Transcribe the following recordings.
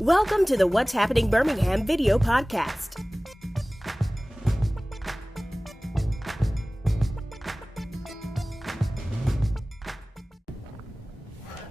Welcome to the What's Happening Birmingham video podcast.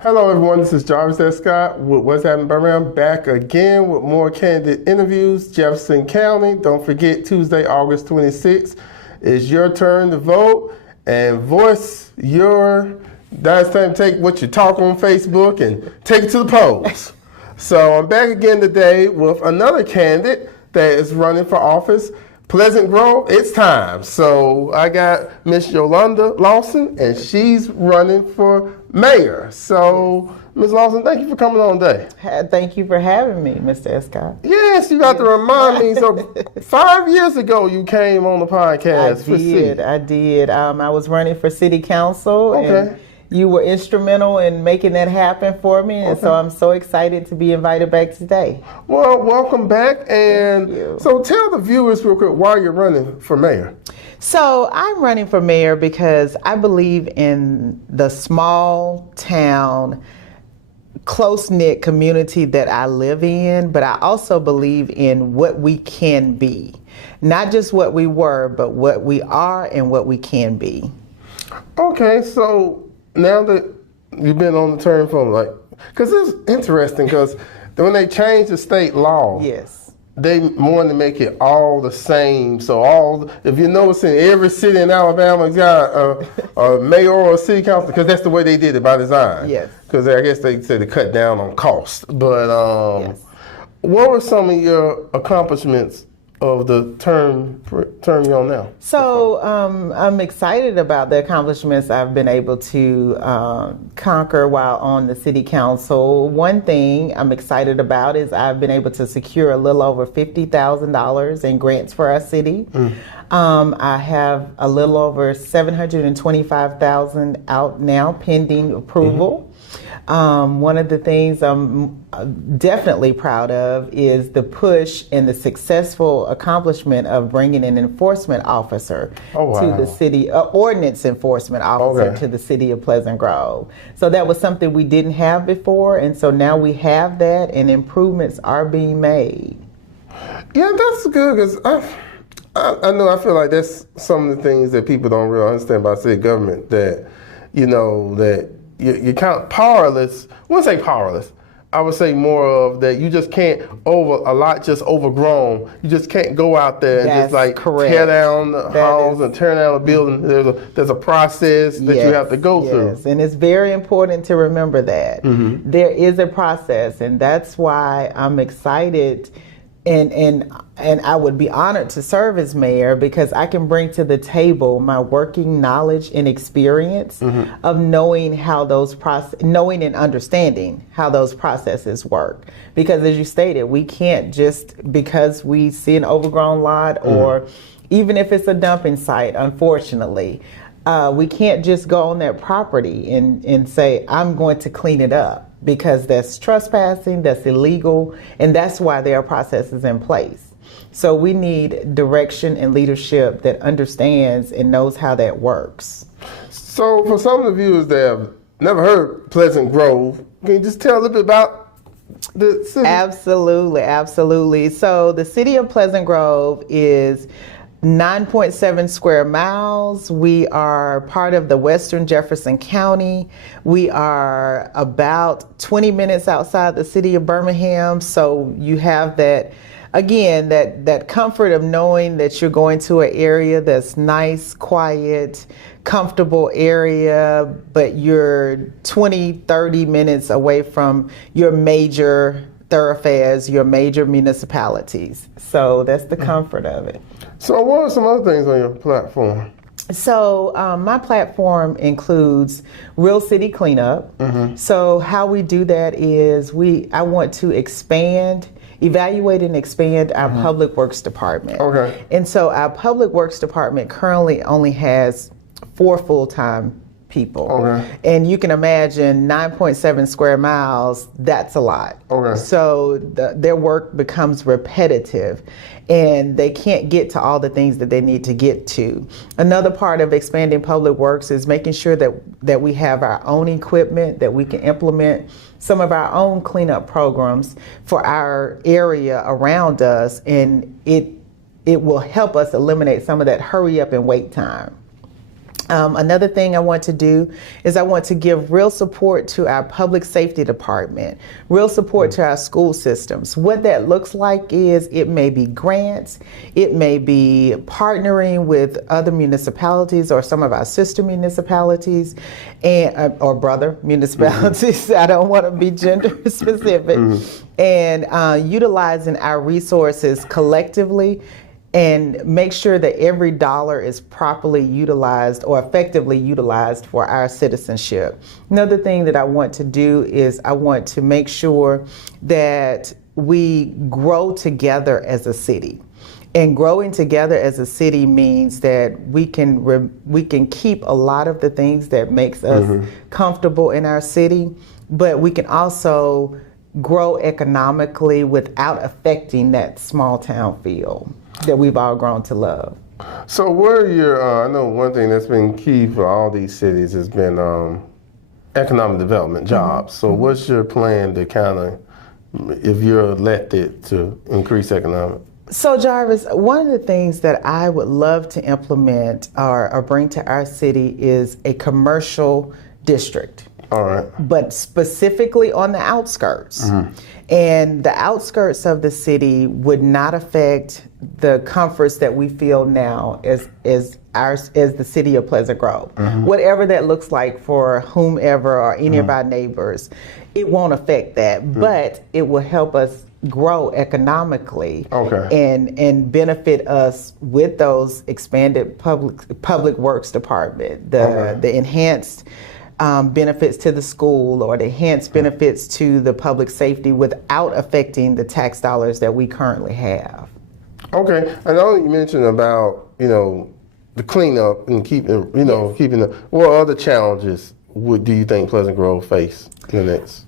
Hello everyone, this is Jarvis S. Scott with What's Happening Birmingham, back again with more candidate interviews, Jefferson County. Don't forget, Tuesday, August 26th is your turn to vote and voice your, that's time to take what you talk on Facebook and take it to the polls. So I'm back again today with another candidate that is running for office, Pleasant Grove. It's time. So I got Miss Yolanda Lawson, and she's running for mayor. So, Ms. Lawson, thank you for coming on today. Thank you for having me, Mr. Escott. Yes, you got to remind me. So 5 years ago, you came on the podcast. I did. I was running for city council. Okay. And you were instrumental in making that happen for me, and so I'm so excited to be invited back today. Well, welcome back. And so tell the viewers real quick why you're running for mayor. So I'm running for mayor because I believe in the small town, close-knit community that I live in, but I also believe in what we can be. Not just what we were, but what we are and what we can be. Okay, so now that you've been on the term for because it's interesting because when they changed the state law, yes, they wanted to make it all the same. So if you notice in every city in Alabama's got a mayor or a city council, because that's the way they did it by design. Yes. Because I guess they said to cut down on cost. But yes. What were some of your accomplishments of the term you're on now? So I'm excited about the accomplishments I've been able to conquer while on the city council. One thing I'm excited about is I've been able to secure a little over $50,000 in grants for our city. I have a little over $725,000 out now pending approval. One of the things I'm definitely proud of is the push and the successful accomplishment of bringing an enforcement officer to the city, ordinance enforcement officer to the city of Pleasant Grove. So that was something we didn't have before, and so now we have that, and improvements are being made. Yeah, that's good, because I feel like that's some of the things that people don't really understand about city government, that, that you're kind of powerless. I wouldn't say powerless. I would say more of that you just can't just overgrown. You just can't go out there and just tear down the halls and tear down a building. There's a process that you have to go through. Yes, and it's very important to remember that. There is a process, and that's why I'm excited and I would be honored to serve as mayor, because I can bring to the table my working knowledge and experience of knowing how knowing and understanding how those processes work. Because as you stated, we can't just, because we see an overgrown lot or even if it's a dumping site, unfortunately, we can't just go on that property and say, I'm going to clean it up, because that's trespassing, that's illegal, and that's why there are processes in place. So we need direction and leadership that understands and knows how that works. So for some of the viewers that have never heard Pleasant Grove, can you just tell a little bit about the city? Absolutely. So the city of Pleasant Grove is 9.7 square miles. We are part of the Western Jefferson County. We are about 20 minutes outside the city of Birmingham. So you have that, again, that comfort of knowing that you're going to an area that's nice, quiet, comfortable area, but you're 20, 30 minutes away from your major thoroughfares, your major municipalities. So that's the comfort of it. So what are some other things on your platform? So my platform includes Real City Cleanup. So how we do that is I want to evaluate and expand our Public Works Department. And so our Public Works Department currently only has 4 full-time people. Okay. And you can imagine 9.7 square miles, that's a lot. Okay. So their work becomes repetitive and they can't get to all the things that they need to get to. Another part of expanding public works is making sure that we have our own equipment, that we can implement some of our own cleanup programs for our area around us, and it will help us eliminate some of that hurry up and wait time. Another thing I want to do is I want to give real support to our public safety department, real support to our school systems. What that looks like is it may be grants, it may be partnering with other municipalities or some of our sister municipalities and or brother municipalities. I don't want to be gender specific. And utilizing our resources collectively and make sure that every dollar is properly utilized or effectively utilized for our citizenship. Another thing that I want to do is I want to make sure that we grow together as a city. And growing together as a city means that we can keep a lot of the things that makes us comfortable in our city, but we can also grow economically without affecting that small town feel that we've all grown to love. So what are your, I know one thing that's been key for all these cities has been economic development, jobs. So what's your plan to kind of, if you're elected, to increase economic? So Jarvis, one of the things that I would love to implement or bring to our city is a commercial district. All right. But specifically on the outskirts. And the outskirts of the city would not affect the comforts that we feel now as the city of Pleasant Grove. Whatever that looks like for whomever or any of our neighbors, it won't affect that, but it will help us grow economically and benefit us with those expanded public works department, the enhanced benefits to the school or the enhanced benefits to the public safety without affecting the tax dollars that we currently have. Okay, I know you mentioned about, the cleanup and keeping the, what other challenges do you think Pleasant Grove face in the next?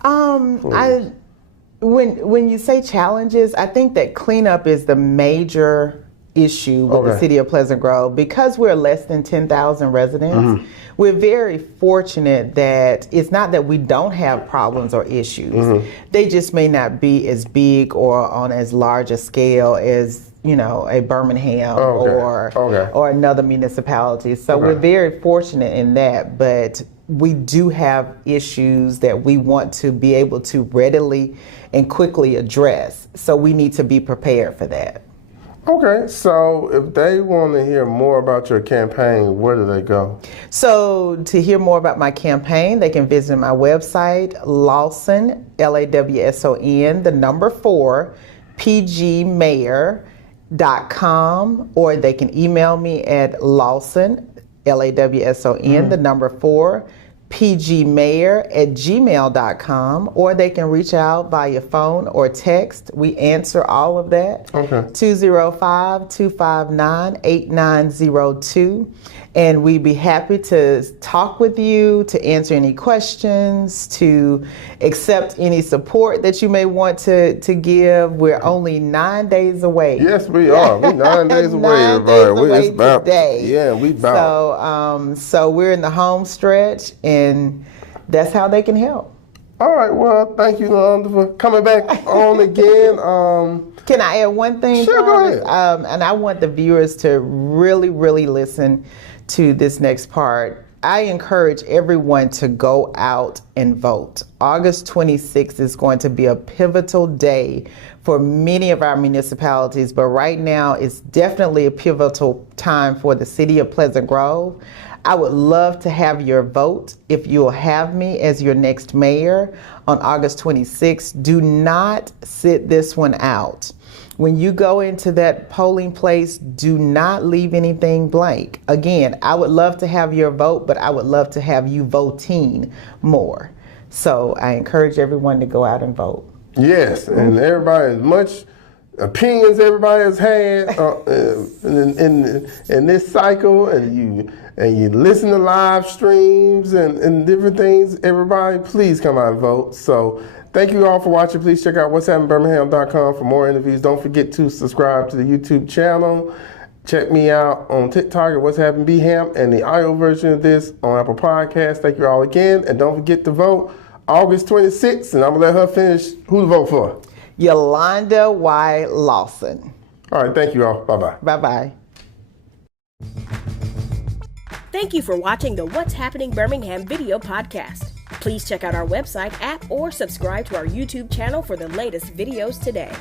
When you say challenges, I think that cleanup is the major issue with the city of Pleasant Grove. Because we're less than 10,000 residents, we're very fortunate that it's not that we don't have problems or issues. They just may not be as big or on as large a scale as a Birmingham or another municipality. So we're very fortunate in that, but we do have issues that we want to be able to readily and quickly address. So we need to be prepared for that. Okay, so if they want to hear more about your campaign, where do they go? So to hear more about my campaign, they can visit my website, Lawson, Lawson, the number 4, pgmayor.com, or they can email me at Lawson, Lawson, the number 4, pgmayor@gmail.com, or they can reach out via phone or text. We answer all of that. 205-259-8902. And we'd be happy to talk with you, to answer any questions, to accept any support that you may want to give. We're only 9 days away. Yes, we are. We're 9 days away, everybody. Today. Yeah, we about. So we're in the home stretch, and that's how they can help. All right. Well, thank you, Yolanda, for coming back on again. Can I add one thing? Sure, go ahead. And I want the viewers to really, really listen to this next part. I encourage everyone to go out and vote. August 26th is going to be a pivotal day for many of our municipalities, but right now it's definitely a pivotal time for the city of Pleasant Grove. I would love to have your vote if you'll have me as your next mayor on August 26th. Do not sit this one out. When you go into that polling place, do not leave anything blank. Again, I would love to have your vote, but I would love to have you voting more. So I encourage everyone to go out and vote. Yes, and everybody, as much opinions everybody has had in this cycle, and you listen to live streams and different things. Everybody, please come out and vote. So thank you all for watching. Please check out what'shappenedbirmingham.com for more interviews. Don't forget to subscribe to the YouTube channel. Check me out on TikTok at What's Happened Birmingham, and the audio version of this on Apple Podcasts. Thank you all again, and don't forget to vote August 26th, and I'm going to let her finish. Who to vote for? Yolanda Y. Lawson. All right, thank you all. Bye-bye. Bye-bye. Thank you for watching the What's Happening Birmingham video podcast. Please check out our website, app, or subscribe to our YouTube channel for the latest videos today.